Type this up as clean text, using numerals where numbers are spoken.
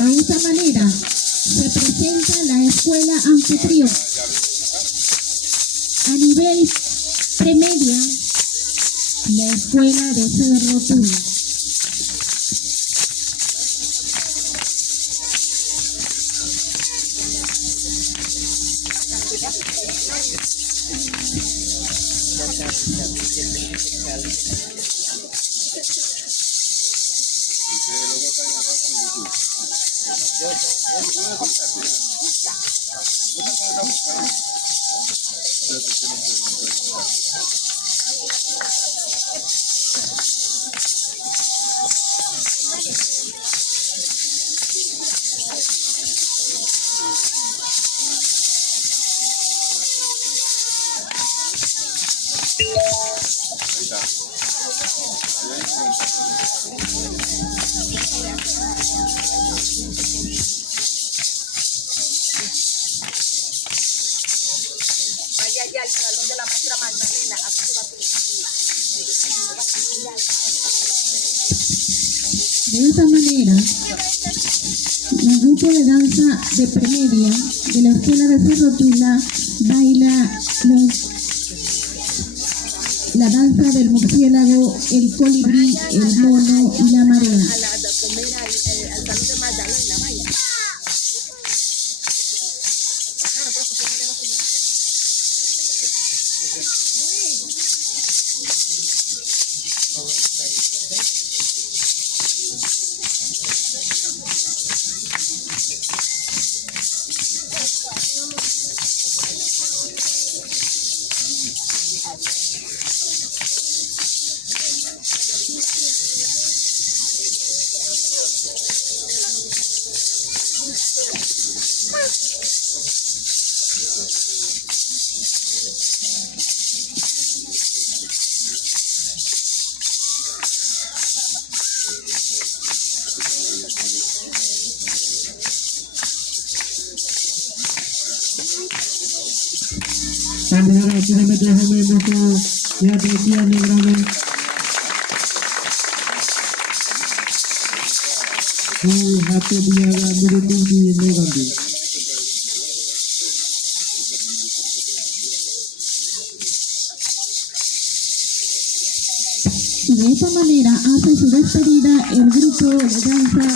De esta manera se presenta la escuela anfitrión. A nivel premedia, la escuela de Cerro Tula. Vaya ya al salón de la maestra Magdalena. De esta manera, el grupo de danza de premedia de la escuela de Cerro Tula baila la danza del murciélago, el colibrí, el mono y la marea. A la de comer al salón de Magdalena, vaya. Sambil kilometer kami musuh ya demikian yang ramai. Hati dia mendukung di Megambi. Y de esta manera hace su despedida el grupo de danza